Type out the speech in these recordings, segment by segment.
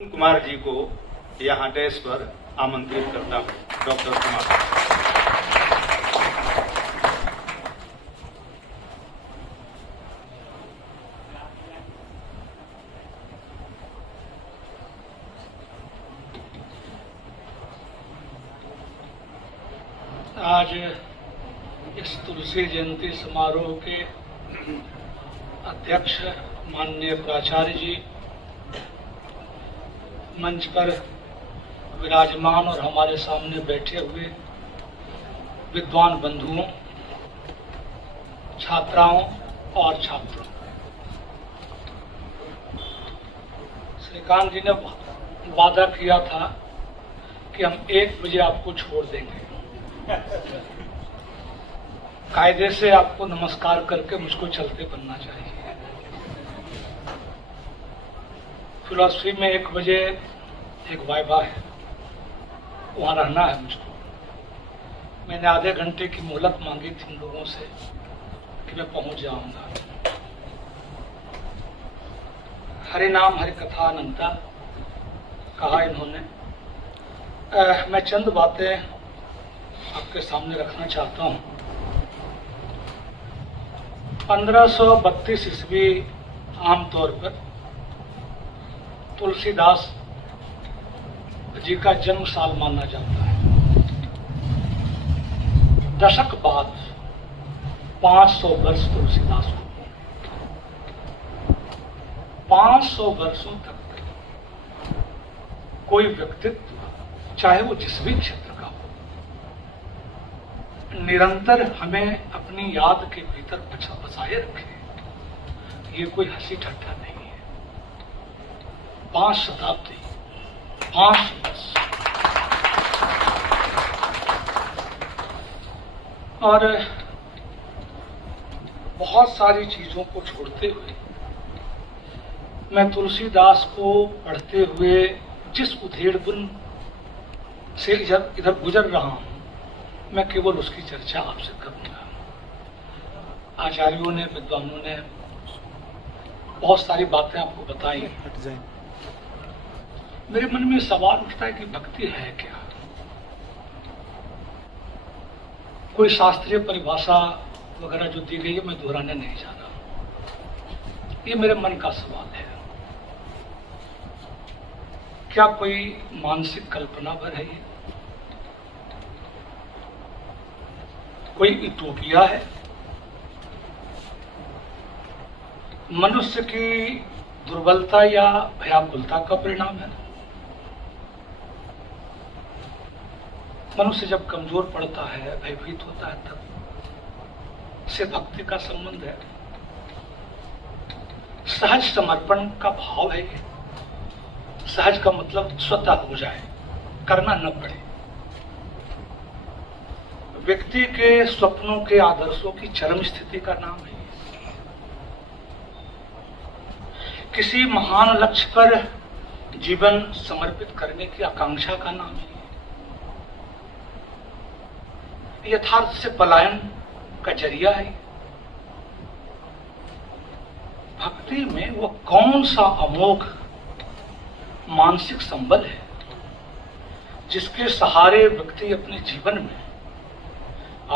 कुमार जी को यहाँ डेस्क पर आमंत्रित करता हूँ। डॉक्टर कुमार। आज इस तुलसी जयंती समारोह के अध्यक्ष माननीय प्राचार्य जी, मंच पर विराजमान और हमारे सामने बैठे हुए विद्वान बंधुओं, छात्राओं और छात्रों, श्रीकांत जी ने वादा किया था कि हम 1 बजे आपको छोड़ देंगे। कायदे से आपको नमस्कार करके मुझको चलते बनना चाहिए। फिलॉसफी में 1 बजे एक वाइवा है, वहां रहना है मुझको। मैंने आधे घंटे की मोहलत मांगी थी इन लोगों से कि मैं पहुंच जाऊंगा। हरि नाम हरि कथा अनंता कहा इन्होंने। मैं चंद बातें आपके सामने रखना चाहता हूं। 1532 ईस्वी आमतौर पर तुलसीदास जी का जन्म साल माना जाता है। दशक बाद 500 वर्ष तुलसीदास को, 500 वर्षों तक कोई व्यक्तित्व, चाहे वो जिस भी क्षेत्र का हो, निरंतर हमें अपनी याद के भीतर बसाए रखे। ये कोई हंसी ठट्ठा नहीं है। 5 शताब्दी, 5 वर्ष। और बहुत सारी चीजों को छोड़ते हुए मैं तुलसीदास को पढ़ते हुए जिस उधेड़बुन से इधर गुजर रहा हूं, मैं केवल उसकी चर्चा आपसे करूंगा। आचार्यों ने, विद्वानों ने बहुत सारी बातें आपको बताई। मेरे मन में सवाल उठता है कि भक्ति है क्या? कोई शास्त्रीय परिभाषा वगैरह जो दी गई है, मैं दोहराने नहीं जा रहा। ये मेरे मन का सवाल है। क्या कोई मानसिक कल्पना भर है ये? कोई यूटोपिया है? मनुष्य की दुर्बलता या भयाकुलता का परिणाम है? मनुष्य जब कमजोर पड़ता है, भयभीत होता है, तब से भक्ति का संबंध है। सहज समर्पण का भाव है ये। सहज का मतलब स्वतः हो जाए, करना न पड़े। व्यक्ति के स्वप्नों के आदर्शों की चरम स्थिति का नाम है। किसी महान लक्ष्य पर जीवन समर्पित करने की आकांक्षा का नाम है। यथार्थ से पलायन का जरिया है। भक्ति में वो कौन सा अमोघ मानसिक संबल है जिसके सहारे व्यक्ति अपने जीवन में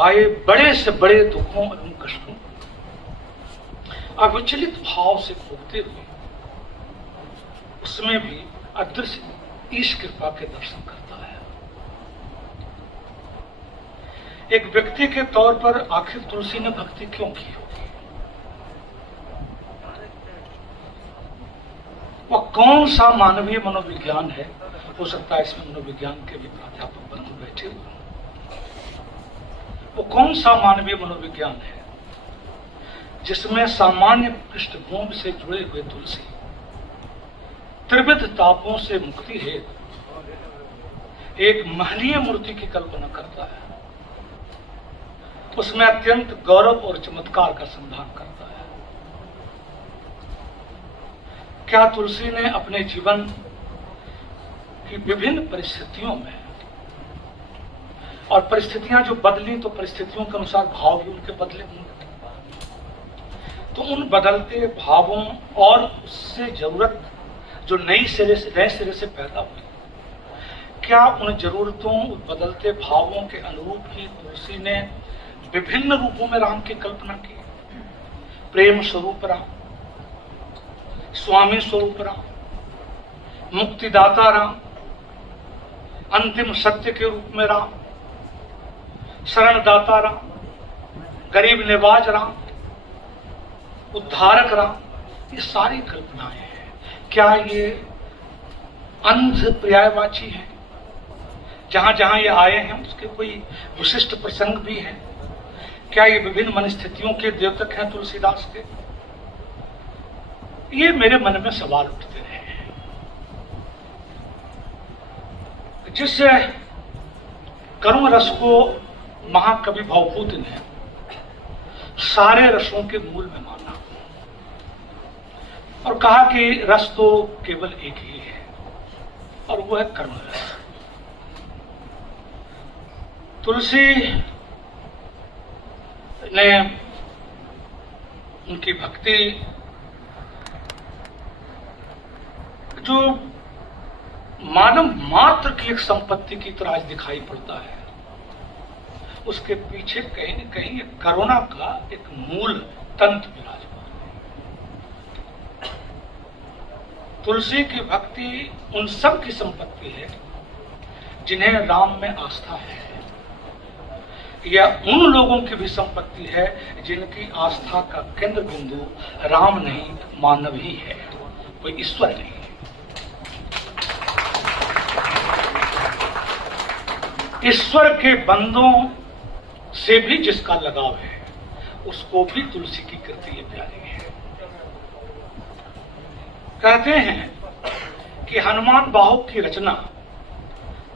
आए बड़े से बड़े दुखों एवं कष्टों अविचलित भाव से भोगते हुए उसमें भी अदृश्य ईश कृपा के दर्शन करता है। एक व्यक्ति के तौर पर आखिर तुलसी ने भक्ति क्यों की होगी? वह कौन सा मानवीय मनोविज्ञान है? हो सकता है इसमें मनोविज्ञान के भी प्राध्यापक बंधु बैठे हुए। वो कौन सा मानवीय मनोविज्ञान है जिसमें सामान्य पृष्ठभूमि से जुड़े हुए तुलसी त्रिविध तापों से मुक्ति हेतु एक महनीय मूर्ति की कल्पना करता है, उसमें अत्यंत गौरव और चमत्कार का संधान करता है। क्या तुलसी ने अपने जीवन की विभिन्न परिस्थितियों में, और परिस्थितियां जो बदली तो परिस्थितियों के अनुसार भाव भी उनके बदले होंगे, तो उन बदलते भावों और उससे जरूरत जो नए सिरे से पैदा हुई, क्या उन जरूरतों, उन बदलते भावों के अनुरूप ही तुलसी ने विभिन्न रूपों में राम की कल्पना की? प्रेम स्वरूप राम, स्वामी स्वरूप राम, मुक्तिदाता राम, अंतिम सत्य के रूप में राम, शरणदाता राम, गरीब निवाज राम, उद्धारक राम, ये सारी कल्पनाएं हैं। क्या ये अंध पर्यायवाची है? जहां जहां ये आए हैं उसके कोई विशिष्ट प्रसंग भी हैं? क्या ये विभिन्न मनस्थितियों के द्योतक हैं तुलसीदास के? ये मेरे मन में सवाल उठते रहे। जिस करुण रस को महाकवि भवभूति ने सारे रसों के मूल में माना और कहा कि रस तो केवल एक ही है और वो है करुण रस। तुलसी ने उनकी भक्ति जो मानव मात्र की एक संपत्ति की तरह आज दिखाई पड़ता है, उसके पीछे कहीं न कहीं एक करुणा का एक मूल तंत्र विराजमान है। तुलसी की भक्ति उन सब की संपत्ति है जिन्हें राम में आस्था है, या उन लोगों की भी संपत्ति है जिनकी आस्था का केंद्र बिंदु राम नहीं, मानव ही है, कोई ईश्वर नहीं है। ईश्वर के बंदों से भी जिसका लगाव है उसको भी तुलसी की कृति ये प्यारी है। कहते हैं कि हनुमान बाहुक की रचना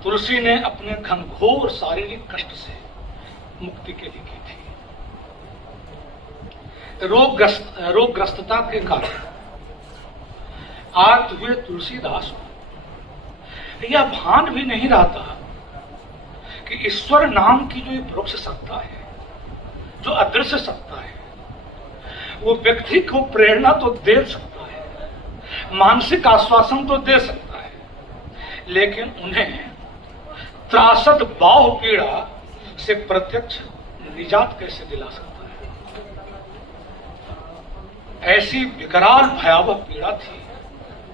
तुलसी ने अपने घनघोर शारीरिक कष्ट से मुक्ति के लिए की थी। रोगग्रस्तता के कारण आर्त हुए तुलसीदास को यह भान भी नहीं रहता कि ईश्वर नाम की जो एक वृक्ष सत्ता है, जो अदृश्य सत्ता है, वो व्यक्ति को प्रेरणा तो दे सकता है, मानसिक आश्वासन तो दे सकता है, लेकिन उन्हें त्रासद बाहु पीड़ा से प्रत्यक्ष निजात कैसे दिला सकता है? ऐसी विकराल भयावह पीड़ा थी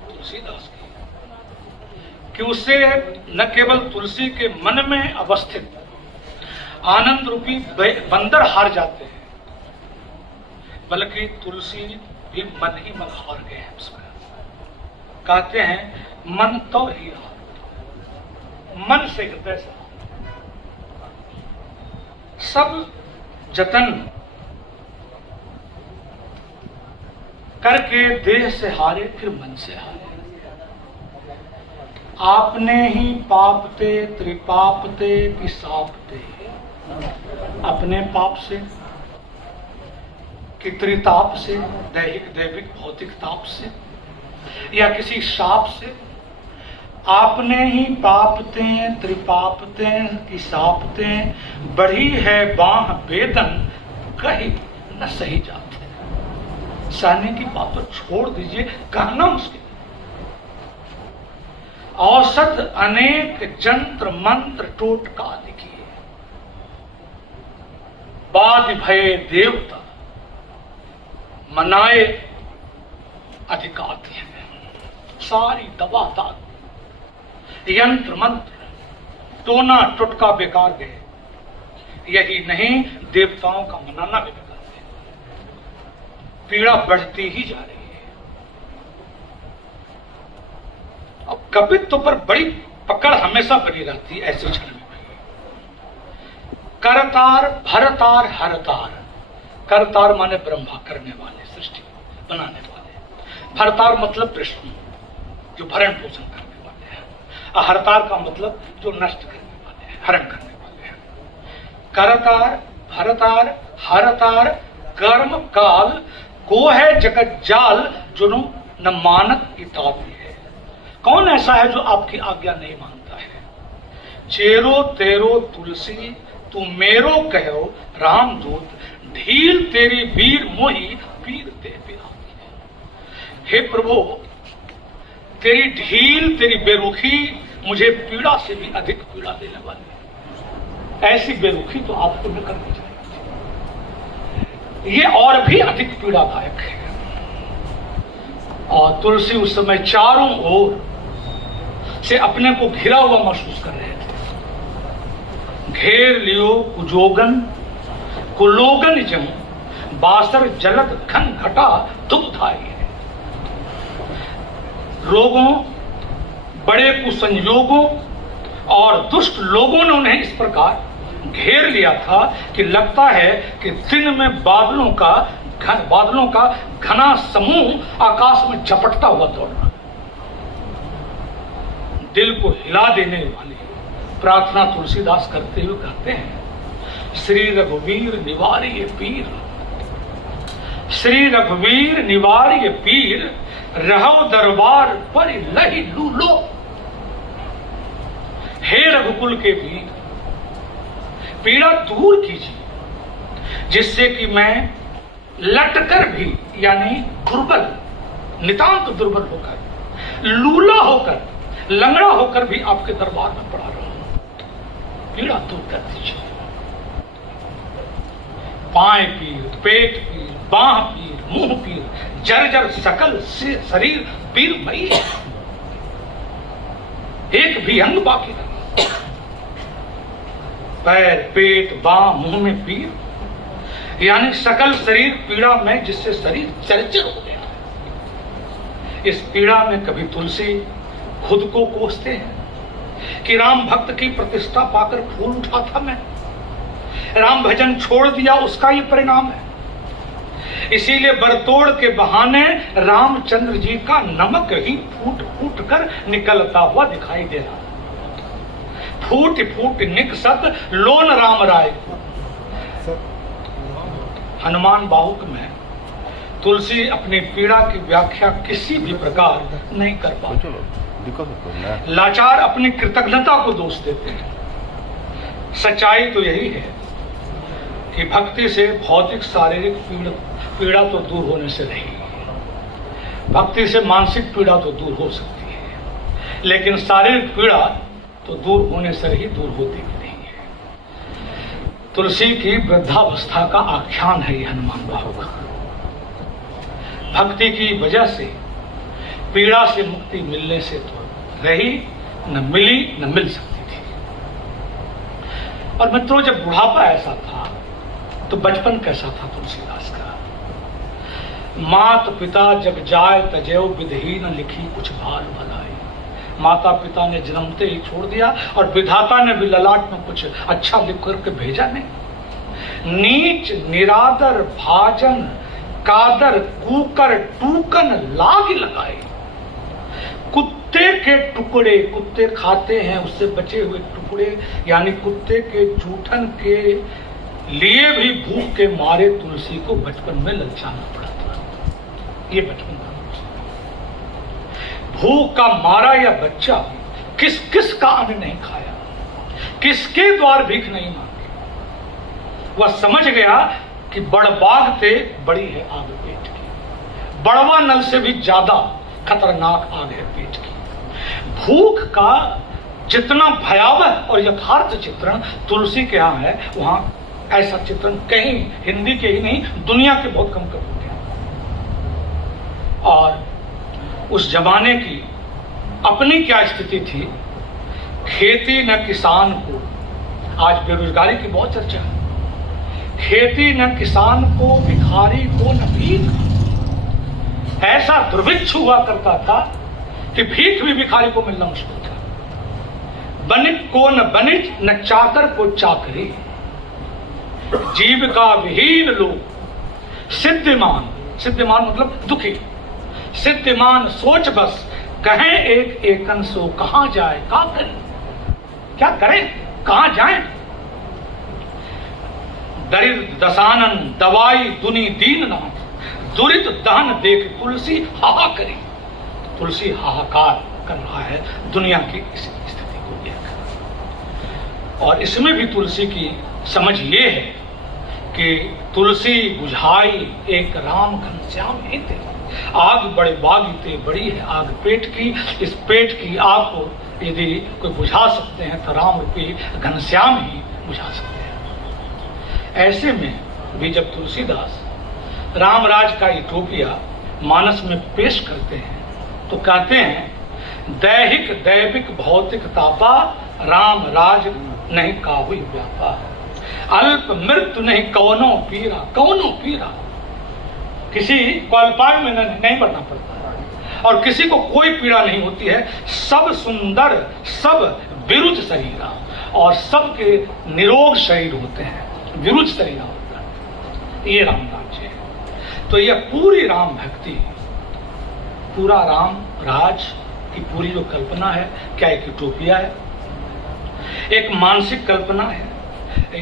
तुलसीदास की कि उससे न केवल तुलसी के मन में अवस्थित आनंद रूपी बंदर हार जाते हैं, बल्कि तुलसी भी मन ही मन हार गए हैं उसमें। कहते हैं मन तो ही हार, मन से हृदय से सब जतन करके देह से हारे, फिर मन से हारे। आपने ही पापते त्रिपापते कि सापते, अपने पाप से कि त्रिताप से, दैहिक दैविक भौतिक ताप से, या किसी शाप से। आपने ही पापते त्रिपापते कि सापते, बढ़ी है बाह वेदन कहीं न सही जाते। सहने की बात तो छोड़ दीजिए, कहना मुश्किल। औसत अनेक जंत्र मंत्र टोटका लिखिए, बाद भय देवता मनाए अधिकार है। सारी दवा दाद यंत्र मंत्र टोना टुटका बेकार गए। यही नहीं, देवताओं का मनाना भी बेकार है। पीड़ा बढ़ती ही जा रही है। अब कपित्व पर बड़ी पकड़ हमेशा बनी रहती है ऐसे क्षण में। करतार भरतार हरतार। करतार माने ब्रह्मा, करने वाले, सृष्टि बनाने वाले। भरतार मतलब विष्णु, जो भरण पोषण करने वाले हैं। हरतार का मतलब जो नष्ट करने वाले हैं, हरण करने वाले हैं। करतार भरतार हरतार कर्म काल को है जगत जाल, जुनो न मानत इताबी है। कौन ऐसा है जो आपकी आज्ञा नहीं मानता है? चेरो तेरो तुलसी तू मेरो कहो रामदूत, ढील तेरी वीर मोही पीर ते पिराती। हे प्रभु, तेरी ढील, तेरी बेरुखी मुझे पीड़ा से भी अधिक पीड़ा देने वाली है। ऐसी बेरुखी तो आपको न करनी चाहिए, ये और भी अधिक पीड़ादायक है। और तुलसी उस समय चारों ओर से अपने को घिरा हुआ महसूस कर रहे थे। घेर लियो कुजोगन कुलोगन जम बासर जलद घन घटा दुग्धाई है। रोगों, बड़े कुसंयोगों और दुष्ट लोगों ने उन्हें इस प्रकार घेर लिया था कि लगता है कि दिन में बादलों का घना समूह आकाश में झपटता हुआ दौड़ रहा है। दिल को हिला देने वाली प्रार्थना तुलसीदास करते हुए कहते हैं, श्री रघुवीर निवारिय पीर, श्री रघुवीर निवारिय पीर, रहो दरबार पर लही लूलो। हे रघुकुल के वीर, पीड़ा दूर कीजिए, जिससे कि मैं लटकर भी, यानी दुर्बल, नितांत दुर्बल होकर, लूला होकर, लंगड़ा होकर भी आपके दरबार में पड़ा रहूं। पीड़ा दूर कर दीजिए। पाए पीर, पेट पीर, बाह पीर, मुंह पीर, जर्जर सकल शरीर पीर मई है, एक भी अंग बाकी नहीं। पैर, पेट, बाह, मुंह में पीर, यानी सकल शरीर पीड़ा में, जिससे शरीर चरचर हो गया। इस पीड़ा में कभी तुलसी खुद को कोसते हैं कि राम भक्त की प्रतिष्ठा पाकर फूल उठा था मैं, राम भजन छोड़ दिया, उसका ये परिणाम है। इसीलिए बरतोड़ के बहाने रामचंद्र जी का नमक ही फूट फूट कर निकलता हुआ दिखाई दे रहा। फूट फूट निकसत लोन राम राय को। हनुमान बाहुक में तुलसी अपनी पीड़ा की व्याख्या किसी भी प्रकार नहीं कर पाते। लाचार अपनी कृतज्ञता को दोष देते हैं। सच्चाई तो यही है कि भक्ति से भौतिक शारीरिक पीड़ा तो दूर होने से नहीं, भक्ति से मानसिक पीड़ा तो दूर हो सकती है, लेकिन शारीरिक पीड़ा तो दूर होने से ही दूर होती भी नहीं है। तुलसी की वृद्धावस्था का आख्यान है ये हनुमान बाहुक। भक्ति की वजह से पीड़ा से मुक्ति मिलने से तो रही, न मिली, न मिल सकती थी। और मित्रों, जब बुढ़ापा ऐसा था तो बचपन कैसा था तुलसीदास का। मात पिता जब जाए तजैव विधहीन लिखी कुछ भाल भलाई। माता पिता ने जन्मते ही छोड़ दिया और विधाता ने भी ललाट में कुछ अच्छा लिख करके भेजा नहीं। नीच निरादर भाजन कादर कूकर टूकन लाग लगाए। कुत्ते के टुकड़े, कुत्ते खाते हैं उससे बचे हुए टुकड़े, यानी कुत्ते के जूठन के लिए भी भूख के मारे तुलसी को बचपन में ललचाना पड़ा था। ये बचपन का भूख का मारा या बच्चा किस किस का अन्न नहीं खाया, किसके द्वार भीख नहीं मांगी। वह समझ गया कि बड़बाग ते बड़ी है आग पेट की, बड़वा नल से भी ज्यादा खतरनाक आग है पेट की। भूख का जितना भयावह और यथार्थ चित्रण तुलसी के यहाँ है, वहां ऐसा चित्रण कहीं हिंदी के ही नहीं दुनिया के बहुत कम कम हो गया। और उस जमाने की अपनी क्या स्थिति थी, खेती न किसान को, आज बेरोजगारी की बहुत चर्चा है, खेती न किसान को भिखारी को न भीख। ऐसा दुर्भिक्ष हुआ करता था कि भीख भी भिखारी को मिलना मुश्किल था। बनिक को न बनिक न चाकर को चाकरी, जीविका विहीन लोग सिद्धिमान, सिद्धिमान मतलब दुखी, सिद्धिमान सोच बस कहें एक एकन सो कहां जाए का करें, क्या करें कहां जाएं। दरिद्र दसानन दवाई दुनी दीननाथ, दुरित दहन देख तुलसी हाहा करी। तुलसी हाहाकार कर रहा है दुनिया की इस स्थिति को देखकर। और इसमें भी तुलसी की समझ ये है कि तुलसी बुझाई एक राम घनश्याम हित, आग बड़े बागीते बड़ी है आग पेट की, इस पेट की आग को यदि कोई बुझा सकते हैं तो राम रूपी घनश्याम ही बुझा सकते हैं। ऐसे में भी जब तुलसीदास रामराज का यूटोपिया मानस में पेश करते हैं तो कहते हैं, दैहिक दैविक भौतिक तापा राम राज नहीं काहुई व्यापा, अल्प मृत्यु नहीं कौनो पीरा, कौनो पीरा। किसी को अल्पायु में नहीं बढ़ना पड़ता और किसी को कोई पीड़ा नहीं होती है। सब सुंदर सब विरुज शरीरा, और सबके निरोग शरीर होते हैं, विरुज शरीर होता है। ये राम राज्य है। तो यह पूरी राम भक्ति, पूरा राम राज की पूरी जो कल्पना है, क्या एक यूटोपिया है, एक मानसिक कल्पना है,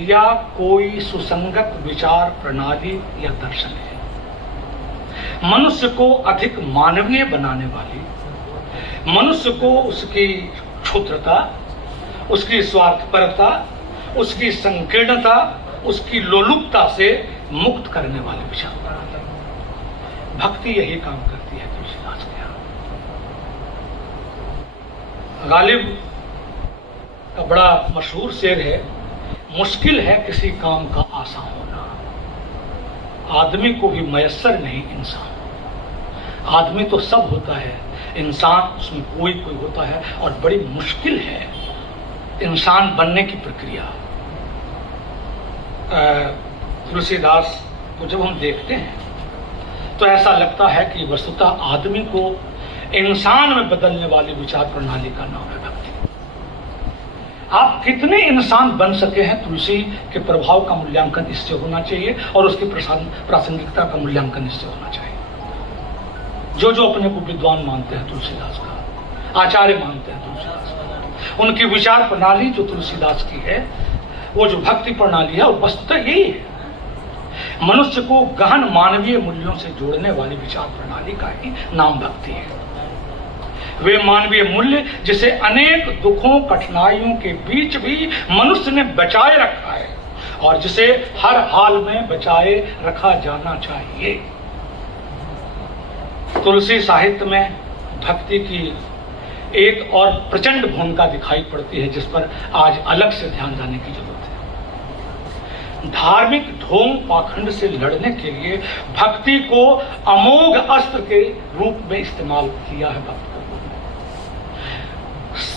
या कोई सुसंगत विचार प्रणाली या दर्शन है? मनुष्य को अधिक मानवीय बनाने वाली, मनुष्य को उसकी क्षुद्रता, उसकी स्वार्थपरता, उसकी संकीर्णता, उसकी लोलुपता से मुक्त करने वाले विचार प्रणाली। भक्ति यही काम करती है तुलसीदास के यहाँ। गालिब का बड़ा मशहूर शेर है, मुश्किल है किसी काम का आसान होना, आदमी को भी मयस्सर नहीं इंसान। आदमी तो सब होता है, इंसान उसमें कोई कोई होता है, और बड़ी मुश्किल है इंसान बनने की प्रक्रिया। तुलसीदास को जब हम देखते हैं तो ऐसा लगता है कि वस्तुतः आदमी को इंसान में बदलने वाली विचार प्रणाली का नाम है भक्ति। आप कितने इंसान बन सके हैं, तुलसी के प्रभाव का मूल्यांकन इससे होना चाहिए और उसकी प्रासंगिकता का मूल्यांकन इससे होना चाहिए। जो अपने को विद्वान मानते हैं तुलसीदास का, आचार्य मानते हैं तुलसीदास का, उनकी विचार प्रणाली जो तुलसीदास की है, वो जो भक्ति प्रणाली है, वो वस्तुतः यही है। मनुष्य को गहन मानवीय मूल्यों से जोड़ने वाली विचार प्रणाली का ही नाम भक्ति है। वे मानवीय मूल्य जिसे अनेक दुखों कठिनाइयों के बीच भी मनुष्य ने बचाए रखा है और जिसे हर हाल में बचाए रखा जाना चाहिए। तुलसी साहित्य में भक्ति की एक और प्रचंड भूमिका दिखाई पड़ती है, जिस पर आज अलग से ध्यान देने की जरूरत है। धार्मिक ढोंग पाखंड से लड़ने के लिए भक्ति को अमोघ अस्त्र के रूप में इस्तेमाल किया है। भक्त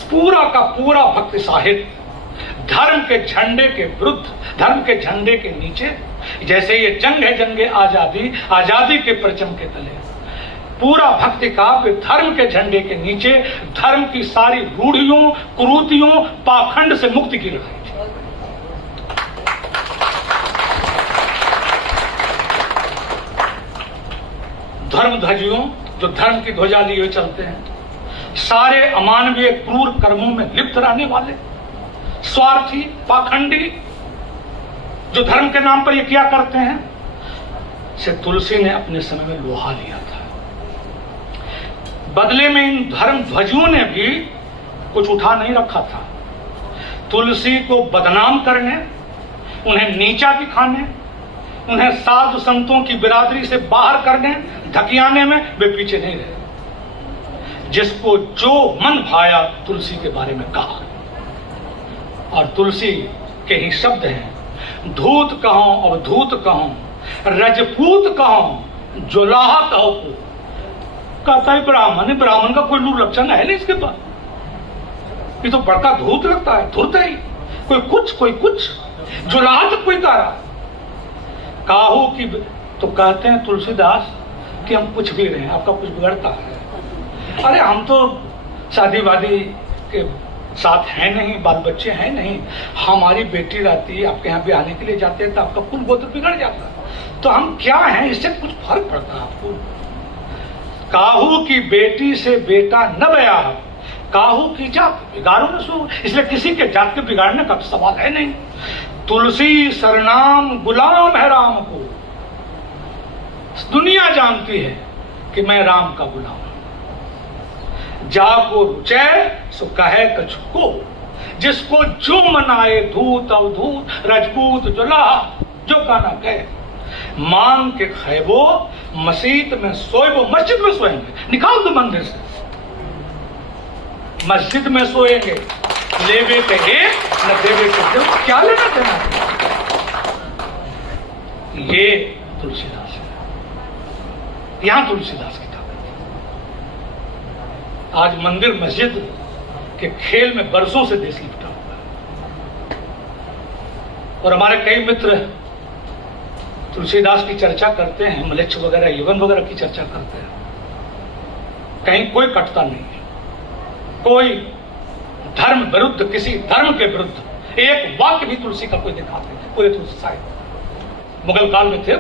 पूरा का पूरा भक्ति साहित्य धर्म के झंडे के विरुद्ध, धर्म के झंडे के नीचे, जैसे ये जंग है जंगे आजादी, आजादी के परचम के तले, पूरा भक्ति काव्य धर्म के झंडे के नीचे धर्म की सारी रूढ़ियों, कुरीतियों, पाखंड से मुक्ति की लड़ाई थी। धर्म ध्वजियों जो धर्म की ध्वजा लिए चलते हैं, सारे अमानवीय क्रूर कर्मों में लिप्त रहने वाले स्वार्थी पाखंडी जो धर्म के नाम पर ये क्या करते हैं, से तुलसी ने अपने समय में लोहा लिया था। बदले में इन धर्म ध्वजियों ने भी कुछ उठा नहीं रखा था। तुलसी को बदनाम करने, उन्हें नीचा दिखाने, उन्हें साधु संतों की बिरादरी से बाहर करने, धकियाने में वे पीछे नहीं रहे। जिसको जो मन भाया तुलसी के बारे में कहा, और तुलसी के ही शब्द हैं, धूत कहूं अवधूत कहूं, रजपूत कहूं, जुलाहा कहो। कहता है ब्राह्मण, ब्राह्मण का कोई लूर लक्षण है नहीं इसके पास, ये तो बड़का धूत लगता है, धूत है ही, कोई कुछ जुलाहा तक कोई कह रहा काहू की। तो कहते हैं तुलसीदास कि हम कुछ भी रहे, आपका कुछ बिगड़ता है। अरे हम तो शादी वादी के साथ हैं नहीं, बाल बच्चे हैं नहीं, हमारी बेटी रहती है, आपके यहाँ भी आने के लिए जाते हैं तो आपका कुल गोत्र बिगड़ जाता है, तो हम क्या हैं, इससे कुछ फर्क पड़ता है आपको। काहू की बेटी से बेटा न बया, काहू की जात बिगाड़ो न सो, इसलिए किसी के जात के बिगाड़ने का सवाल है नहीं। तुलसी सरनाम गुलाम है राम को, दुनिया जानती है कि मैं राम का गुलाम हूं। जाको रुचे सो कहे कछु को, जिसको जो मनाए धूत अवधूत रजपूत जुलाहा, जो कहना कहे। मांग के खैबो मस्जिद में सोएबो, मस्जिद में सोएंगे, निकाल दो मंदिर से, मस्जिद में सोएंगे, लेवे के एक न देवे के दो, क्या लेना देना। ये तुलसीदास है, यहां तुलसीदास की ताकत है। आज मंदिर मस्जिद के खेल में बरसों से देश लिपटा हुआ है, और हमारे कई मित्र तुलसीदास की चर्चा करते हैं, मलेच्छ वगैरह यवन वगैरह की चर्चा करते हैं, कहीं कोई कटता नहीं है, कोई धर्म विरुद्ध, किसी धर्म के विरुद्ध एक वाक्य भी तुलसी का कोई दिखाते हैं, पूरे तुलसी साहित्य मुगल काल में थे।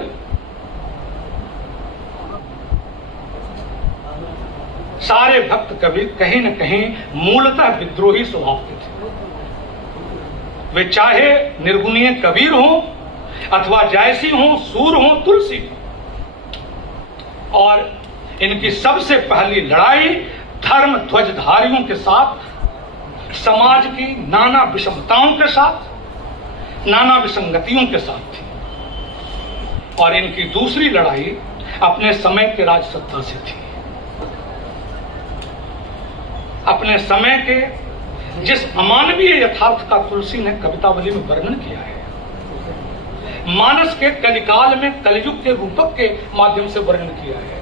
सारे भक्त कवि कहीं न कहीं मूलतः विद्रोही स्वभाव के थे। वे चाहे निर्गुणीय कबीर हो अथवा जायसी हो, सूर हो, तुलसी हो, और इनकी सबसे पहली लड़ाई धर्म ध्वजधारियों के साथ, समाज की नाना विषमताओं के साथ, नाना विसंगतियों के साथ थी, और इनकी दूसरी लड़ाई अपने समय के राजसत्ता से थी। अपने समय के जिस अमानवीय यथार्थ का तुलसी ने कवितावली में वर्णन किया है, मानस के कलिकाल में कलयुग के रूपक के माध्यम से वर्णन किया है,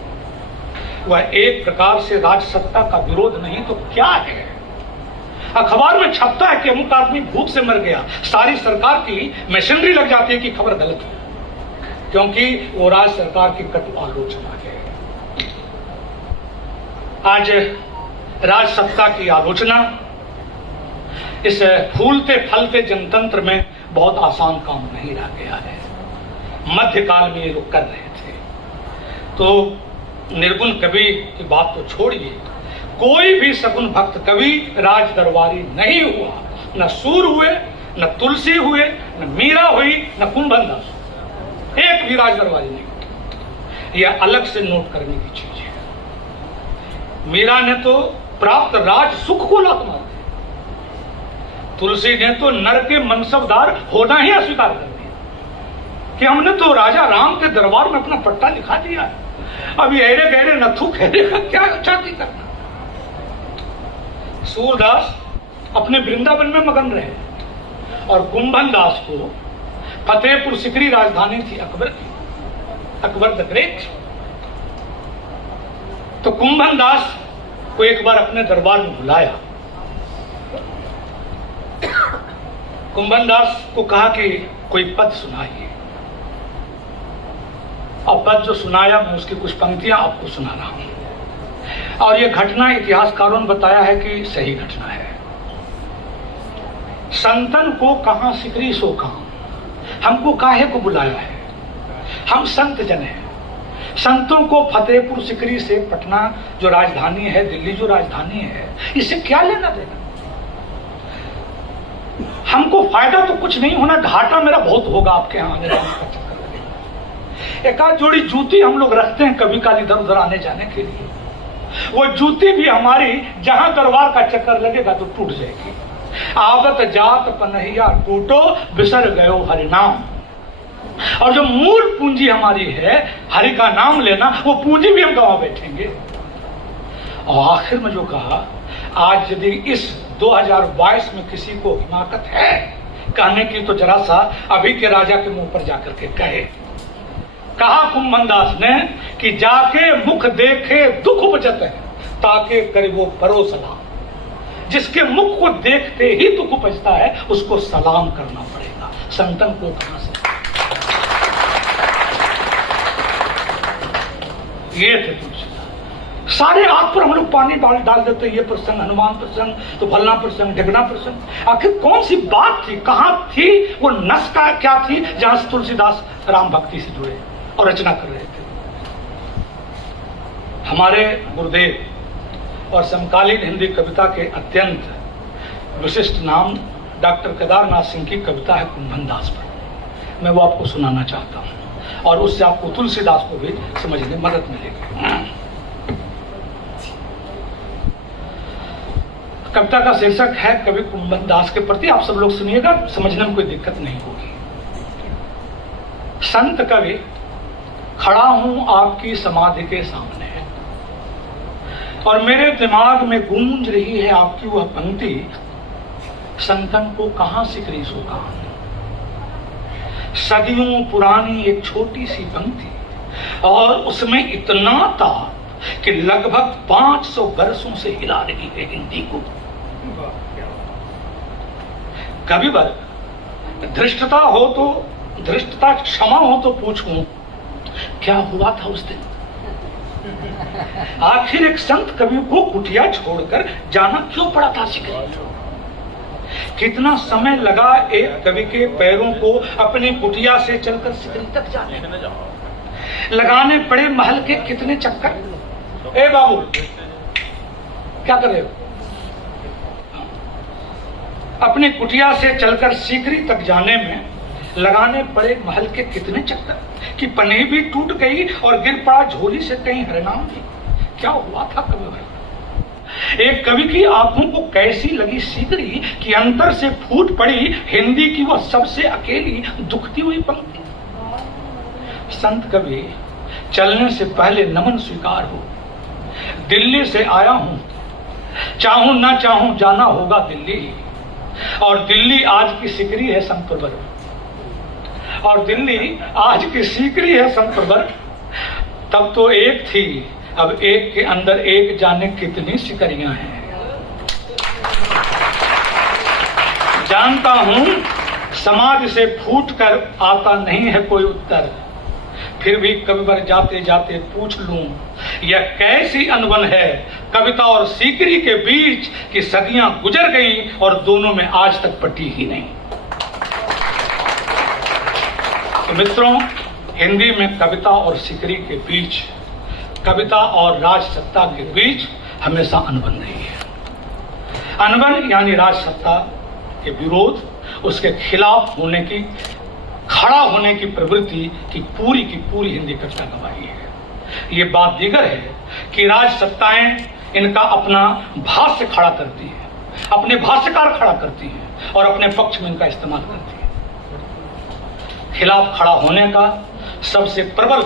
वह एक प्रकार से राजसत्ता का विरोध नहीं तो क्या है। अखबार में छपता है कि अमुक आदमी भूख से मर गया, सारी सरकार की मशीनरी लग जाती है कि खबर गलत है, क्योंकि वो राज्य सरकार की कटु आलोचना है। आज राजसत्ता की आलोचना इस फूलते फलते जनतंत्र में बहुत आसान काम नहीं रह गया है। मध्यकाल में ये लोग कर रहे थे। तो निर्गुण कवि की बात तो छोड़िए, कोई भी सगुण भक्त कवि राज दरबारी नहीं हुआ, न सूर हुए, न तुलसी हुए, न मीरा हुई, न कुंभन दास, एक भी राज दरबारी नहीं। यह अलग से नोट करने की चीज है। मीरा ने तो प्राप्त राज सुख को लात मार दी, तुलसी ने तो नर के मनसबदार होना ही अस्वीकार कर दिया कि हमने तो राजा राम के दरबार में अपना पट्टा लिखा दिया है, अब ये अरे गहरे नथु खहरे का क्या चाहती करना। सूरदास अपने वृंदावन में मगन रहे, और कुंभन दास को फतेहपुर सिकरी राजधानी थी अकबर की, अकबर द ग्रेट। तो कुंभन दास को एक बार अपने दरबार में बुलाया। कुंभन दास को कहा कि कोई पद सुनाइए, और पद जो सुनाया मैं उसकी कुछ पंक्तियां आपको सुना रहा हूं। और यह घटना इतिहासकारों ने बताया है कि सही घटना है। संतन को कहां सिकरी सो कहां, हमको काहे को बुलाया है, हम संत जन हैं। संतों को फतेहपुर सिकरी से पटना जो राजधानी है, दिल्ली जो राजधानी है, इससे क्या लेना देना। हमको फायदा तो कुछ नहीं होना, घाटा मेरा बहुत होगा आपके यहाँ आने जाने का चक्कर। एक आध जोड़ी जूती हम लोग रखते हैं कभी काल इधर उधर आने जाने के लिए, वो जूती भी हमारी जहां दरबार का चक्कर लगेगा तो टूट जाएगी। आवत जात पनहिया टूटो, बिसर गयो हरि नाम। और जो मूल पूंजी हमारी है हरि का नाम लेना, वो पूंजी भी हम गंवा बैठेंगे। और आखिर में जो कहा, आज यदि इस 2022 में किसी को हिमाकत है कहने की, तो जरा सा अभी के राजा के मुंह पर जाकर के कहे। कहा कुंभन दास ने कि जाके मुख देखे दुख उपजत है, ताके करे वो परो सलाम। जिसके मुख को देखते ही दुख उपजता है उसको सलाम करना पड़ेगा। संतन को कहां से। ये थे तुलसीदास। सारे आग पर हम लोग पानी डाल देते, ये प्रसंग हनुमान प्रसंग, तो फलना प्रसंग, ढिगना प्रसंग। आखिर कौन सी बात थी, कहां थी वो नस का क्या थी जहां से तुलसीदास राम भक्ति से जुड़े और रचना कर रहे थे। हमारे गुरुदेव और समकालीन हिंदी कविता के अत्यंत विशिष्ट नाम डॉक्टर केदारनाथ सिंह की कविता है कुंभन दास पर। मैं वो आपको सुनाना चाहता हूं, और उससे आपको तुलसीदास को भी समझने में मदद मिलेगी। कविता का शीर्षक है कवि कुंभन दास के प्रति। आप सब लोग सुनिएगा, समझने में कोई दिक्कत नहीं होगी। संत कवि खड़ा हूं आपकी समाधि के सामने और मेरे दिमाग में गूंज रही है आपकी वह पंक्ति, संतन को कहां सिकरी सुकान। सदियों पुरानी एक छोटी सी पंक्ति और उसमें इतना था कि लगभग 500 वर्षों से हिला रही है हिंदी को। कभी बार धृष्टता हो तो धृष्टता क्षमा हो तो पूछूं क्या हुआ था उस दिन। आखिर एक संत कवि को कुटिया छोड़कर जाना क्यों पड़ा था सिकरी। कितना समय लगा एक कवि के पैरों को अपनी कुटिया से चलकर सिकरी तक जाने। लगाने पड़े महल के कितने चक्कर। ए बाबू क्या कर रहे हो। अपनी कुटिया से चलकर सीकरी तक जाने में लगाने पड़े महल के कितने चक्कर कि पन्नी भी टूट गई और गिर पड़ा झोली से कहीं हरिनाम भी। क्या हुआ था कवि भाई। एक कवि की आंखों को कैसी लगी सीकरी कि अंतर से फूट पड़ी हिंदी की वह सबसे अकेली दुखती हुई पंक्ति। संत कवि चलने से पहले नमन स्वीकार हो। दिल्ली से आया हूं, चाहूं ना चाहूं जाना होगा दिल्ली। और दिल्ली आज की सिकरी है संतप्रवर, और दिल्ली आज की सीकरी है संतप्रवर। तब तो एक थी, अब एक के अंदर एक जाने कितनी सिकरियां हैं। जानता हूं समाज से फूट कर आता नहीं है कोई उत्तर, फिर भी कभी बार जाते जाते पूछ लूं यह कैसी अनबन है कविता और सीकरी के बीच कि सदियां गुजर गई और दोनों में आज तक पटी ही नहीं। तो मित्रों, हिंदी में कविता और सीकरी के बीच, कविता और राजसत्ता के बीच हमेशा अनबन रही है। अनबन यानी राजसत्ता के विरोध, उसके खिलाफ होने की, खड़ा होने की प्रवृत्ति की पूरी हिंदी कविता गवाही है। ये बात दीगर है कि राजसत्ताएं इनका अपना भाष्य खड़ा करती है, अपने भाष्यकार खड़ा करती है और अपने पक्ष में इनका इस्तेमाल करती है। खिलाफ खड़ा होने का सबसे प्रबल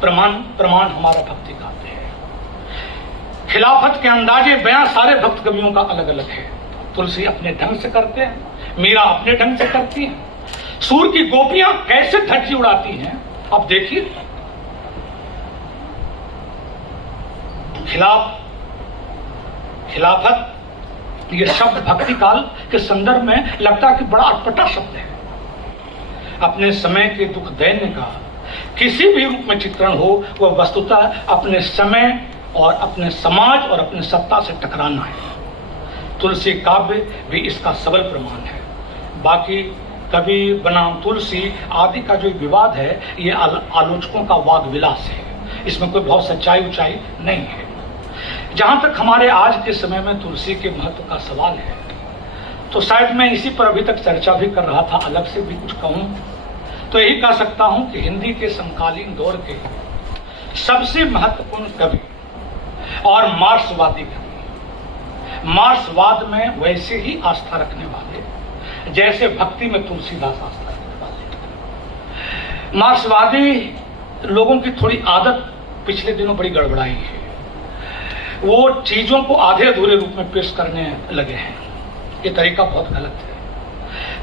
प्रमाण हमारा भक्ति काव्य है। खिलाफत के अंदाजे बयां सारे भक्त कवियों का अलग अलग है। तुलसी अपने ढंग से करते हैं, मीरा अपने ढंग से करती है, सूर की गोपियां कैसे धज्जी उड़ाती हैं अब देखिए। खिलाफत ये शब्द भक्ति काल के संदर्भ में लगता कि बड़ा अटपटा शब्द है। अपने समय के दुख दैन्य का किसी भी रूप में चित्रण हो, वह वस्तुतः अपने समय और अपने समाज और अपने सत्ता से टकराना है। तुलसी काव्य भी इसका सबल प्रमाण है। बाकी कवि बनाम तुलसी आदि का जो विवाद है, ये आलोचकों का वाद विलास है, इसमें कोई बहुत सच्चाई ऊंचाई नहीं है। जहां तक हमारे आज के समय में तुलसी के महत्व का सवाल है, तो शायद मैं इसी पर अभी तक चर्चा भी कर रहा था, अलग से भी कुछ कहूं तो यही कह सकता हूं कि हिंदी के समकालीन दौर के सबसे महत्वपूर्ण कवि और मार्क्सवादी कवि, मार्क्सवाद में वैसे ही आस्था रखने वाले जैसे भक्ति में तुलसीदास आस्था रखने वाले। मार्क्सवादी लोगों की थोड़ी आदत पिछले दिनों बड़ी गड़बड़ाई है। वो चीजों को आधे अधूरे रूप में पेश करने लगे हैं। ये तरीका बहुत गलत है।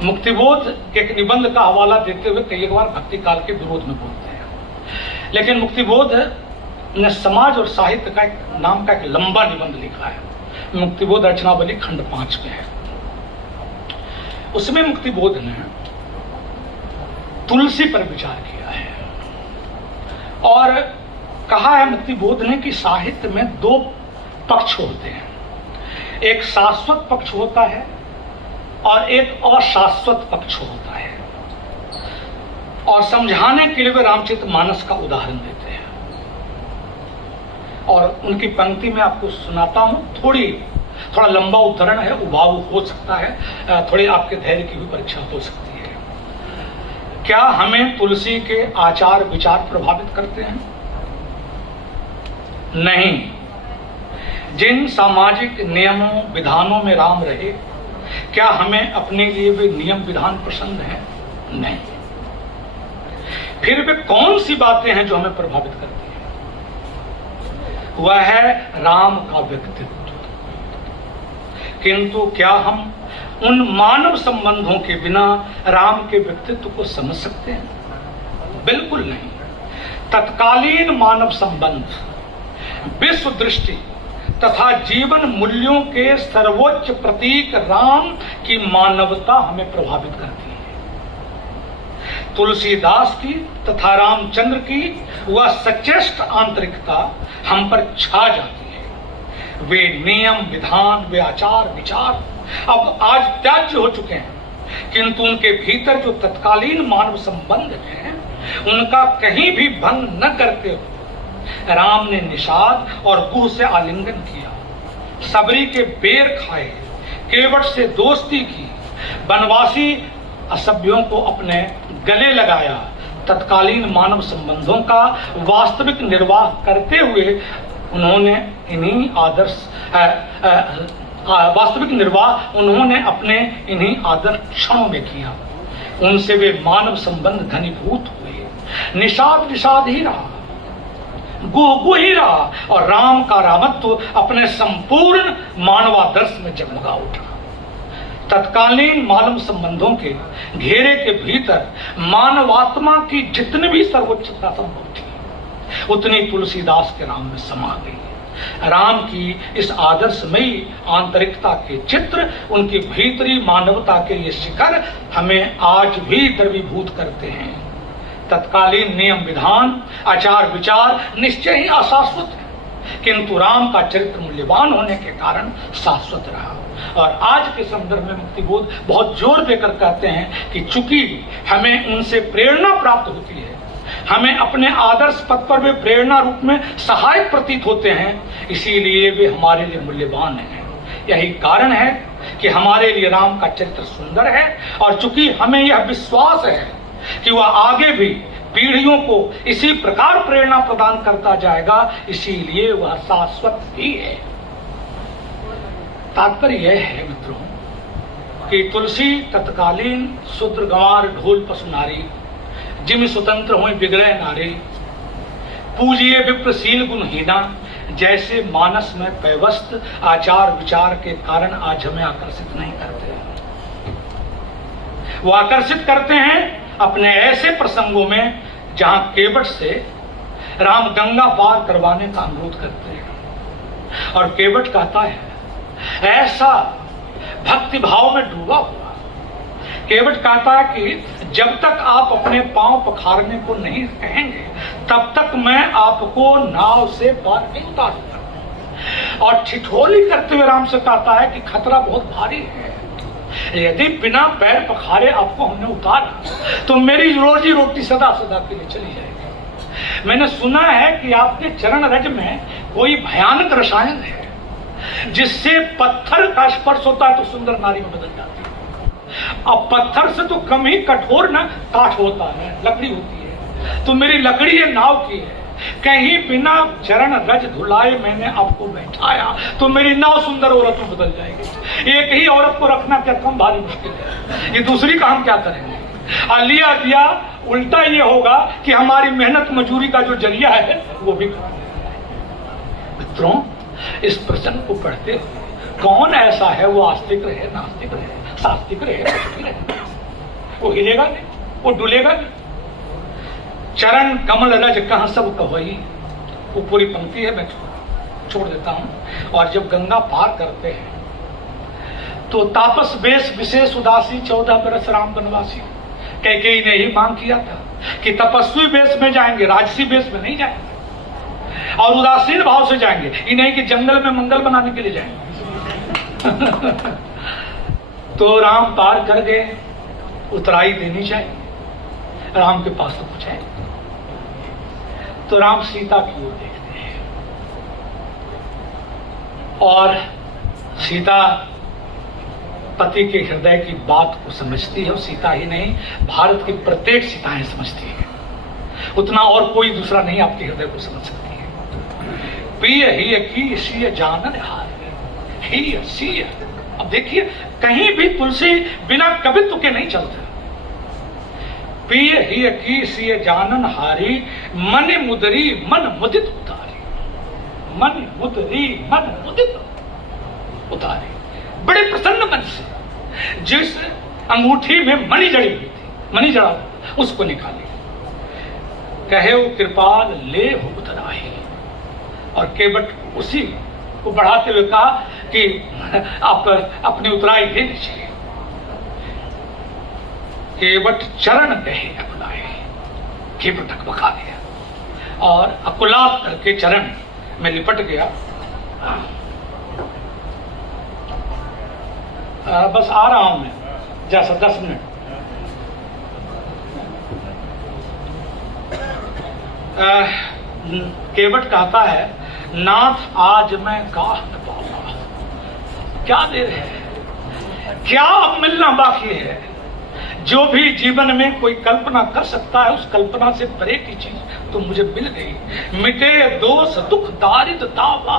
मुक्तिबोध के एक निबंध का हवाला देते हुए कई बार भक्ति काल के विरोध में बोलते हैं, लेकिन मुक्तिबोध ने समाज और साहित्य का एक नाम का एक लंबा निबंध लिखा है। मुक्तिबोध रचनावली खंड 5 में है। उसमें मुक्तिबोध ने तुलसी पर विचार किया है और कहा है मुक्तिबोध ने कि साहित्य में दो पक्ष होते हैं, एक शाश्वत पक्ष होता है और एक अशाश्वत पक्ष होता है। और समझाने के लिए वे रामचरितमानस का उदाहरण देते हैं और उनकी पंक्ति में आपको सुनाता हूं। थोड़ा लंबा उद्धरण है, उबाऊ हो सकता है, थोड़ी आपके धैर्य की भी परीक्षा हो सकती है। क्या हमें तुलसी के आचार विचार प्रभावित करते हैं? नहीं। जिन सामाजिक नियमों विधानों में राम रहे, क्या हमें अपने लिए वे नियम विधान पसंद हैं? नहीं। फिर वे कौन सी बातें हैं जो हमें प्रभावित करती हैं? वह है राम का व्यक्तित्व। किंतु क्या हम उन मानव संबंधों के बिना राम के व्यक्तित्व को समझ सकते हैं? बिल्कुल नहीं। तत्कालीन मानव संबंध, विश्व दृष्टि तथा जीवन मूल्यों के सर्वोच्च प्रतीक राम की मानवता हमें प्रभावित करती है। तुलसीदास की तथा रामचंद्र की वह सचेष्ट आंतरिकता हम पर छा जाती है। वे नियम, विधान, वे आचार विचार अब आज त्याज्य हो चुके हैं, किंतु उनके भीतर जो तत्कालीन मानव संबंध हैं उनका कहीं भी भंग न करते हुए राम ने निषाद और गुह से आलिंगन किया, सबरी के बेर खाए, केवट से दोस्ती की, बनवासी असभ्यों को अपने गले लगाया। तत्कालीन मानव संबंधों का वास्तविक निर्वाह करते हुए उन्होंने अपने इन्हीं आदर्श क्षणों में किया। उनसे वे मानव संबंध घनीभूत हुए। निषाद निषाद ही रहा, गुह ही रहा, और राम का रामत्व अपने संपूर्ण मानवादर्श में जगमगा उठा। तत्कालीन मानव संबंधों के घेरे के भीतर मानवात्मा की जितनी भी सर्वोच्चता संभव थी उतनी तुलसीदास के राम में समा गई। राम की इस आदर्शमयी आंतरिकता के चित्र, उनकी भीतरी मानवता के ये शिखर हमें आज भी द्रवीभूत करते हैं। तत्कालीन नियम, विधान, आचार विचार निश्चय ही अशाश्वत है, किंतु राम का चरित्र मूल्यवान होने के कारण शाश्वत रहा। और आज के संदर्भ में मुक्तिबोध बहुत जोर देकर कहते हैं कि चूंकि हमें उनसे प्रेरणा प्राप्त होती है, हमें अपने आदर्श पथ पर वे प्रेरणा रूप में सहायक प्रतीत होते हैं, इसीलिए वे हमारे लिए मूल्यवान हैं। यही कारण है कि हमारे लिए राम का चरित्र सुंदर है, और चूंकि हमें यह विश्वास है कि वह आगे भी पीढ़ियों को इसी प्रकार प्रेरणा प्रदान करता जाएगा, इसीलिए वह शाश्वत ही है। तात्पर्य यह है मित्रों कि तुलसी तत्कालीन शूद्र गंवार ढोल पशु नारी, जिम स्वतंत्र हुए बिगड़े नारे, पूजिए विप्रशील गुणहीना, जैसे मानस में पैवस्त आचार विचार के कारण आज हमें आकर्षित नहीं करते। वो आकर्षित करते हैं अपने ऐसे प्रसंगों में जहां केवट से राम गंगा पार करवाने का अनुरोध करते हैं, और केवट कहता है ऐसा भक्ति भाव में डूबा हुआ, केवट कहता है कि जब तक आप अपने पांव पखारने को नहीं कहेंगे तब तक मैं आपको नाव से पार नहीं उतारूंगा। और ठिठोली करते हुए राम से कहता है कि खतरा बहुत भारी है, यदि बिना पैर पखारे आपको हमने उतारा तो मेरी रोजी रोटी सदा सदा के लिए चली जाएगी। मैंने सुना है कि आपके चरण रज में कोई भयानक रसायन है जिससे पत्थर का स्पर्श होता है तो सुंदर नारी में बदल जाती है। अब पत्थर से तो कम ही कठोर ना काठ होता है, लकड़ी होती है, तो मेरी लकड़ी ये नाव की है, कहीं बिना चरण रज धुलाए मैंने आपको बैठाया तो मेरी नाव सुंदर औरत में बदल जाएगी। एक ही औरत को रखना क्या कम भारी मुश्किल है, ये दूसरी का हम क्या करेंगे। लिया दिया उल्टा ये होगा कि हमारी मेहनत मजूरी का जो जरिया है वो भी। मित्रों, इस प्रसंग को पढ़ते हुए कौन ऐसा है वो आस्तिक रहे, नास्तिक रहे, सास्तिक रहे, वो हिलेगा नहीं, वो डुलेगा नहीं। चरण कमल रज कहाँ सब कहई, वो पूरी पंक्ति है, मैं छोड़ देता हूं। और जब गंगा पार करते हैं तो तापस वेश विशेष उदासी 14 बरस राम बनवासी, कैकेयी ने ही मांग किया था कि तपस्वी वेश में जाएंगे, राजसी वेश में नहीं जाएंगे, और उदासीन भाव से जाएंगे, ये नहीं कि जंगल में मंगल बनाने के लिए जाएंगे। तो राम पार कर गए, उतराई देनी चाहिए, राम के पास तो कुछ है। तो राम सीता की ओर देखते हैं, और सीता पति के हृदय की बात को समझती है, और सीता ही नहीं भारत की प्रत्येक सीताएं समझती है, उतना और कोई दूसरा नहीं आपके हृदय को समझ सकती है। प्रिय ही की सीय जानन हार ही सीय। अब देखिए, कहीं भी तुलसी बिना कवित्व के नहीं चलता। पिय ही की सिय जानन हारी, मन मुदरी मन मुदित उतारी। मन मुदरी मन मुदित उतारी। बड़े प्रसन्न मन से जिस अंगूठी में मणि जड़ी हुई थी, मणि जड़ा उसको निकाली। कहे वो कृपाल ले हो उतराही। और केवट उसी को बढ़ाते हुए कहा कि आप अपनी उतराई ले लीजिए। केवट चरण गहे अकुलाए। केवट अकबका गया और अकुलात करके चरण में लिपट गया। बस आ रहा हूं मैं, जैसा 10 मिनट। केवट कहता है, नाथ आज मैं गाह न पाऊंगा। क्या देर है, क्या अब मिलना बाकी है। जो भी जीवन में कोई कल्पना कर सकता है, उस कल्पना से परे की चीज तो मुझे मिल गई। मिटे दोष दुख दारिद दावा,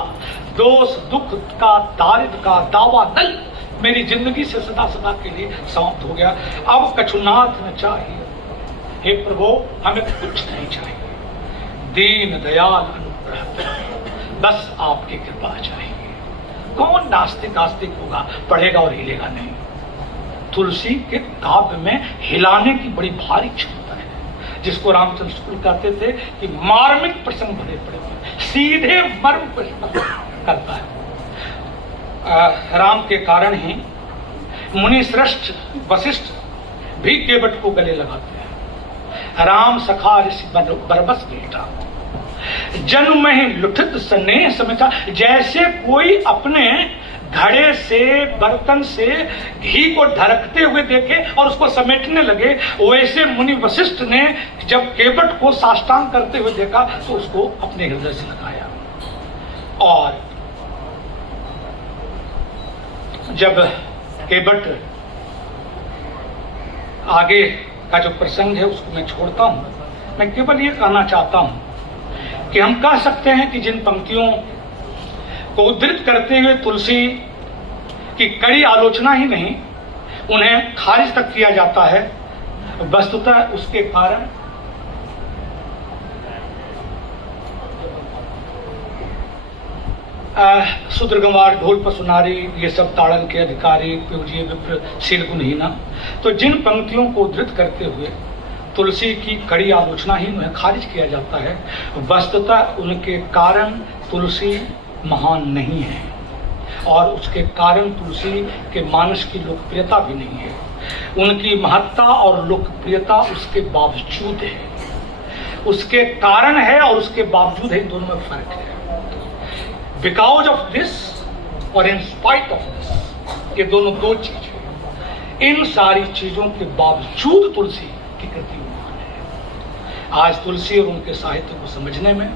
दोष दुख का दारिद का दावा नल मेरी जिंदगी से सदा सदा के लिए समाप्त हो गया। अब कछुनाथ न चाहिए। हे प्रभु, हमें कुछ नहीं चाहिए। दीन दयाल अनुग्रह, बस आपकी कृपा चाहिए। कौन नास्तिक आस्तिक होगा, पढ़ेगा और हिलेगा नहीं। तुलसी के काव्य में हिलाने की बड़ी भारी क्षमता है, जिसको रामचंद्र शुक्ल कहते थे कि मार्मिक प्रसंग भरे पड़े हुए, सीधे मर्म प्रसंग करता है। राम के कारण ही मुनि श्रेष्ठ वशिष्ठ भी केवट को गले लगाते हैं। राम सखा ऋषि बरबस बेटा, जन्म में ही लुठित स्नेह समेता। जैसे कोई अपने घड़े से बर्तन से घी को ढरकते हुए देखे और उसको समेटने लगे, वैसे मुनि वशिष्ठ ने जब केवट को साष्टांग करते हुए देखा तो उसको अपने हृदय से लगाया। और जब केवट आगे का जो प्रसंग है उसको मैं छोड़ता हूं, मैं केवल ये कहना चाहता हूं कि हम कह सकते हैं कि जिन पंक्तियों को उद्धृत करते हुए तुलसी की कड़ी आलोचना ही नहीं, उन्हें खारिज तक किया जाता है, वस्तुतः उसके कारण शूद्र गंवार ढोल पसुनारी ये सब ताड़न के अधिकारी पूजिए विप्र शील गुणहीना। तो जिन पंक्तियों को उद्धृत करते हुए तुलसी की कड़ी आलोचना ही उन्हें खारिज किया जाता है, वस्तुतः उनके कारण तुलसी महान नहीं है और उसके कारण तुलसी के मानस की लोकप्रियता भी नहीं है। उनकी महत्ता और लोकप्रियता उसके बावजूद है, उसके कारण है और उसके बावजूद है, इन दोनों में फर्क है। बिकॉज ऑफ दिस और इन स्पाइट ऑफ दिस, ये दोनों दो चीज है। इन सारी चीजों के बावजूद तुलसी की कृति महान है। आज तुलसी और उनके साहित्य को समझने में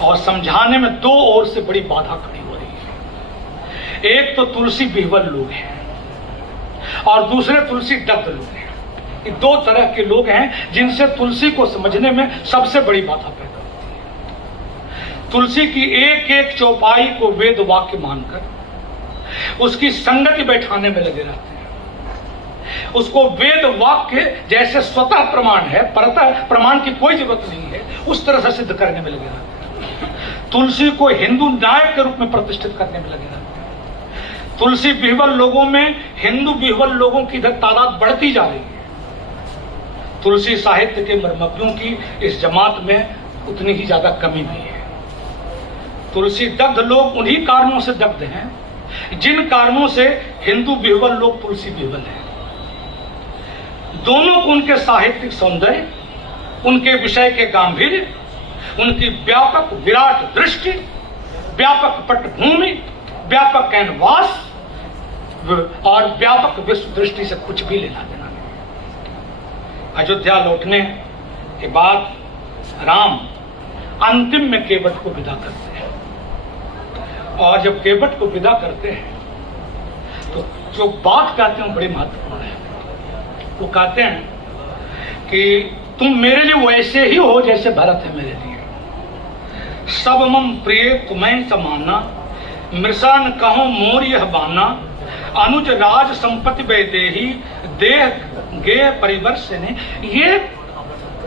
और समझाने में दो ओर से बड़ी बाधा खड़ी हो रही है। एक तो तुलसी बिहवल लोग हैं और दूसरे तुलसी दग्ध लोग हैं। ये दो तरह के लोग हैं जिनसे तुलसी को समझने में सबसे बड़ी बाधा पैदा होती है। तुलसी की एक एक चौपाई को वेद वाक्य मानकर उसकी संगति बैठाने में लगे रहते हैं। उसको वेद वाक्य जैसे स्वतः प्रमाण है, परतः प्रमाण की कोई जरूरत नहीं है, उस तरह से सिद्ध करने में लगे रहते हैं। तुलसी को हिंदू नायक के रूप में प्रतिष्ठित करने में लगे रहते हैं। तुलसी बिहवल लोगों में हिंदू बिहवल लोगों की तादाद बढ़ती जा रही है। तुलसी साहित्य के मर्मज्ञों की इस जमात में उतनी ही ज्यादा कमी भी है। तुलसी दग्ध लोग उन्हीं कारणों से दग्ध हैं जिन कारणों से हिंदू बिहवल लोग तुलसी बिहवल हैं। दोनों को उनके साहित्यिक सौंदर्य, उनके विषय के गांभीर्य, उनकी व्यापक विराट दृष्टि, व्यापक पटभूमि, व्यापक कैनवास और व्यापक विश्व दृष्टि से कुछ भी लेना देना नहीं। अयोध्या लौटने के बाद राम अंतिम में केवट को विदा करते हैं और जब केवट को विदा करते हैं तो जो बात कहते हैं बड़ी महत्वपूर्ण है। वो कहते हैं कि तुम मेरे लिए वैसे ही हो जैसे भरत है मेरे लिए। सब मम प्रिय तुम्हें समाना, मृषा न कहो मोर यह बाना, अनुज राज संपत्ति वैदेही, देह गे परिवर्ष ने। ये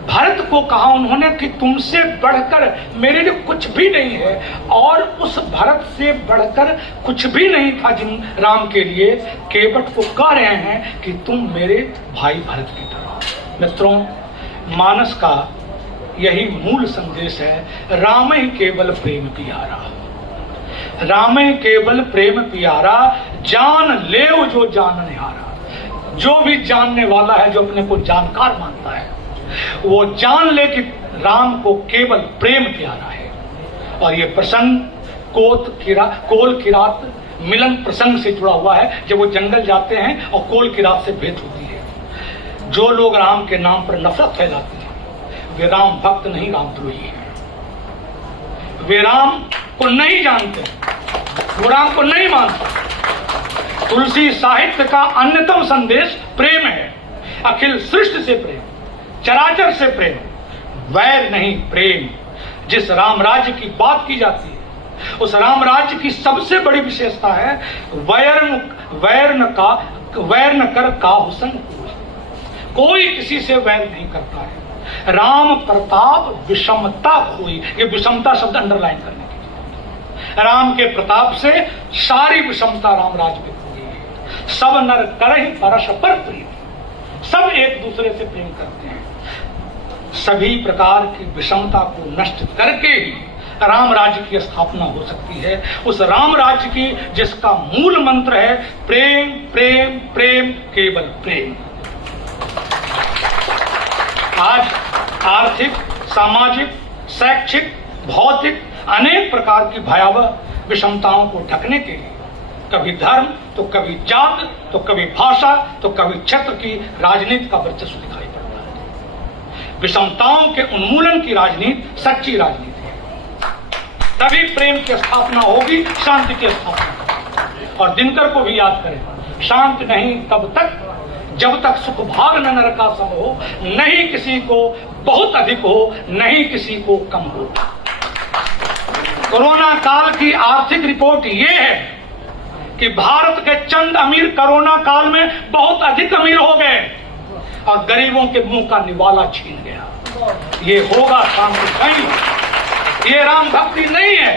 भरत को कहा उन्होंने कि तुमसे बढ़कर मेरे लिए कुछ भी नहीं है, और उस भरत से बढ़कर कुछ भी नहीं था जिन राम के लिए, केवट को कह रहे हैं कि तुम मेरे भाई भरत की तरह। मित्रों, मानस का यही मूल संदेश है, राम ही केवल प्रेम प्यारा, राम ही केवल प्रेम प्यारा, जान ले जो जान निहारा। जो भी जानने वाला है, जो अपने को जानकार मानता है, वो जान ले कि राम को केवल प्रेम प्यारा है। और ये प्रसंग कोल किरात मिलन प्रसंग से जुड़ा हुआ है, जब वो जंगल जाते हैं और कोल किरात से भेंट होती है। जो लोग राम के नाम पर नफरत फैलाते हैं वे राम भक्त नहीं, रामद्रोही हैं। वे राम को नहीं जानते, वो राम को नहीं मानते। तुलसी साहित्य का अन्यतम संदेश प्रेम है, अखिल सृष्टि से प्रेम, चराचर से प्रेम, वैर नहीं प्रेम। जिस राम राज्य की बात की जाती है, उस राम राज्य की सबसे बड़ी विशेषता है वैर न कर का हुसन। कोई किसी से वैर नहीं करता है। राम प्रताप विषमता खोई, ये विषमता शब्द अंडरलाइन करने की। राम के प्रताप से सारी विषमता राम राज्य में हो गई है। सब नर करहि परस्पर प्रेम, सब एक दूसरे से प्रेम करते हैं। सभी प्रकार की विषमता को नष्ट करके ही राम राज्य की स्थापना हो सकती है। उस राम राज्य की जिसका मूल मंत्र है प्रेम प्रेम प्रेम केवल प्रेम। आज आर्थिक, सामाजिक, शैक्षिक, भौतिक अनेक प्रकार की भयावह विषमताओं को ढकने के लिए कभी धर्म तो कभी जात तो कभी भाषा तो कभी क्षेत्र की राजनीति का वर्चस्व दिखाई पड़ता है। विषमताओं के उन्मूलन की राजनीति सच्ची राजनीति है। तभी प्रेम की स्थापना होगी, शांति की स्थापना। और दिनकर को भी याद करें, शांति नहीं तब तक जब तक सुख भाग न नर का सम हो, नहीं किसी को बहुत अधिक हो, नहीं किसी को कम हो। कोरोना काल की आर्थिक रिपोर्ट ये है कि भारत के चंद अमीर कोरोना काल में बहुत अधिक अमीर हो गए और गरीबों के मुंह का निवाला छीन गया। ये होगा शांति नहीं, ये राम भक्ति नहीं है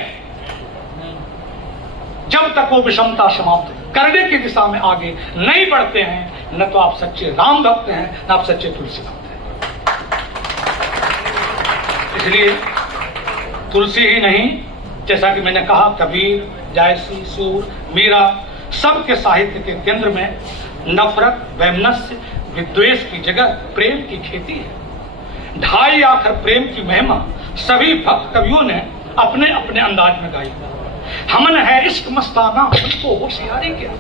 जब तक वो विषमता समाप्त करने की दिशा में आगे नहीं बढ़ते हैं। न तो आप सच्चे राम भक्त हैं, न आप सच्चे तुलसी भक्त हैं। इसलिए तुलसी ही नहीं, जैसा कि मैंने कहा, कबीर, जायसी, सूर, मीरा, सबके साहित्य के केंद्र में नफरत, वैमनस्य, विद्वेष की जगह प्रेम की खेती है। ढाई आखर प्रेम की महिमा सभी भक्त कवियों ने अपने अपने अंदाज में गाई। हमन है इश्क मस्ताना हमको होशियारी क्या।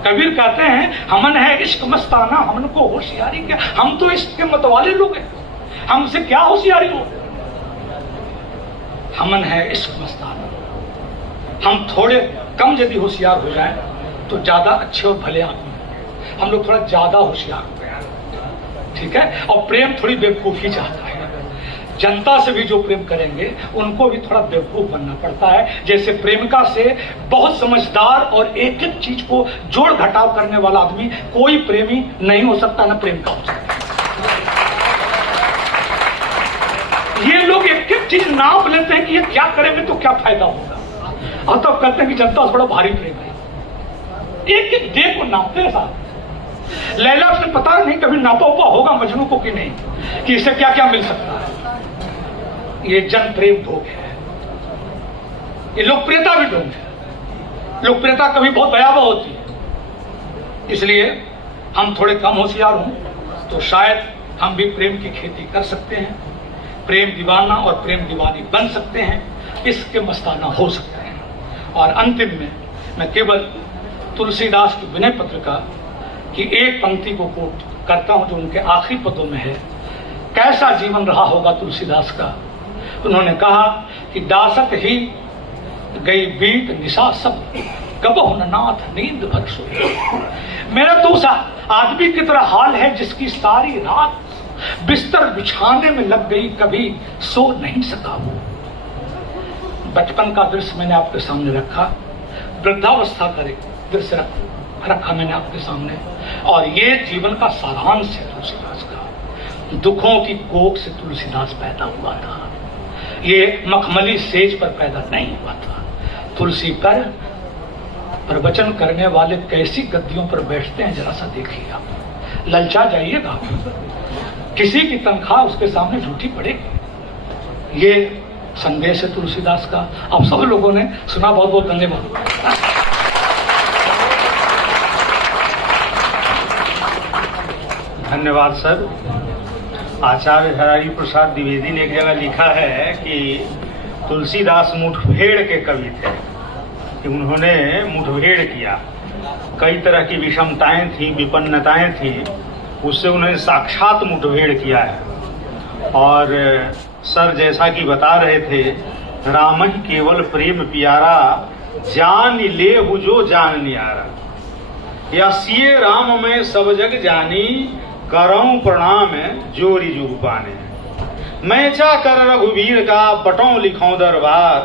कबीर कहते हैं हमन है इश्क मस्ताना हमको होशियारी क्या। हम तो इश्क के मतवाले लोग हैं, हमसे क्या होशियारी हो। हमन है इश्क मस्ताना, हम थोड़े कम यदि होशियार हो जाएं तो ज्यादा अच्छे और भले आदमी। हम लोग थोड़ा ज्यादा होशियार हो गए, ठीक है। और प्रेम थोड़ी बेवकूफी चाहता है। जनता से भी जो प्रेम करेंगे उनको भी थोड़ा बेवकूफ बनना पड़ता है। जैसे प्रेमिका से बहुत समझदार और एक एक चीज को जोड़ घटाव करने वाला आदमी कोई प्रेमी नहीं हो सकता, ना प्रेमिका हो सकता। ये लोग एक एक चीज नाप लेते हैं कि ये क्या करेंगे तो क्या फायदा होगा, और तब कहते हैं कि जनता से बड़ा भारी प्रेम है। एक एक डे को नापते हैं साहब। लैला से पता नहीं कभी नापा उपा होगा मजनू को कि नहीं, कि इससे क्या क्या मिल सकता है। ये जन प्रेम ढोंग है, ये लोकप्रियता भी ढोंग है। लोकप्रियता कभी बहुत भयावह होती है। इसलिए हम थोड़े कम होशियार हों तो शायद हम भी प्रेम की खेती कर सकते हैं, प्रेम दीवाना और प्रेम दीवानी बन सकते हैं, इसके मस्ताना हो सकते हैं। और अंतिम में मैं केवल तुलसीदास की विनय पत्रिका की एक पंक्ति को कोट करता हूं जो उनके आखिरी पदों में है। कैसा जीवन रहा होगा तुलसीदास का। उन्होंने कहा कि दासत ही गई बीत निशा सब, कबहु न नाथ नींद भर सोए। मेरा तो उस आदमी की तरह हाल है जिसकी सारी रात बिस्तर बिछाने में लग गई, कभी सो नहीं सका वो। बचपन का दृश्य मैंने आपके सामने रखा, वृद्धावस्था का दृश्य रखा मैंने आपके सामने, और ये जीवन का सारांश है तुलसीदास का। दुखों की कोख से तुलसीदास पैदा हुआ था। ये मखमली सेज पर पैदा नहीं हुआ था। तुलसी पर प्रवचन करने वाले कैसी गद्दियों पर बैठते हैं, जरा सा देखिए आप, ललचा जाइएगा। किसी की तनख्वाह उसके सामने झूठी पड़ेगी। ये संदेश है तुलसीदास का। आप सब लोगों ने सुना, बहुत बहुत धन्यवाद। धन्यवाद सर। आचार्य हरारी प्रसाद द्विवेदी ने एक जगह लिखा है कि तुलसीदास मुठभेड़ के कवि थे, कि उन्होंने मुठभेड़ किया। कई तरह की विषमताएं थी, विपन्नताएं थी, उससे उन्होंने साक्षात मुठभेड़ किया है। और सर जैसा कि बता रहे थे, राम ही केवल प्रेम प्यारा, जान ले जो जान नियारा। या सिए राम में सब जग जानी, करऊं प्रणाम जोरी जुग पाने। मैं चा कर रघुवीर का, बटों लिखों दरबार,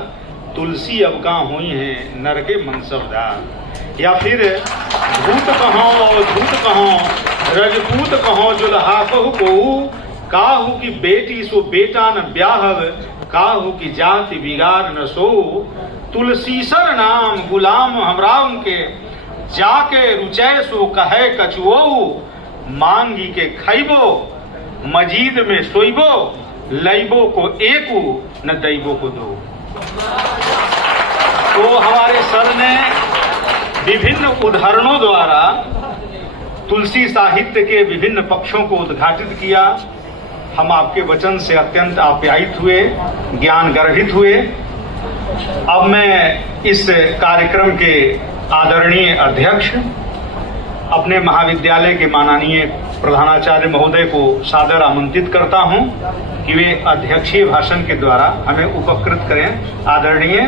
तुलसी अब का हुई है नर के मनसबदार। या फिर भूत कहो धूत कहो, रजपूत कहो जुल्हा कहु कहू, काहू की बेटी सो बेटा न ब्याहव, काहू की जाति बिगाड़ न सो। तुलसीसर नाम गुलाम हमराम के, जाके रुचय सो कहे कछुओ। मांगी के खैबो मजीद में सोइबो, लैबो को एकू न दैबो को दो। तो हमारे सर ने विभिन्न उदाहरणों द्वारा तुलसी साहित्य के विभिन्न पक्षों को उद्घाटित किया। हम आपके वचन से अत्यंत आप्यायित हुए, ज्ञान गर्भित हुए। अब मैं इस कार्यक्रम के आदरणीय अध्यक्ष, अपने महाविद्यालय के माननीय प्रधानाचार्य महोदय को सादर आमंत्रित करता हूं कि वे अध्यक्षीय भाषण के द्वारा हमें उपकृत करें। आदरणीय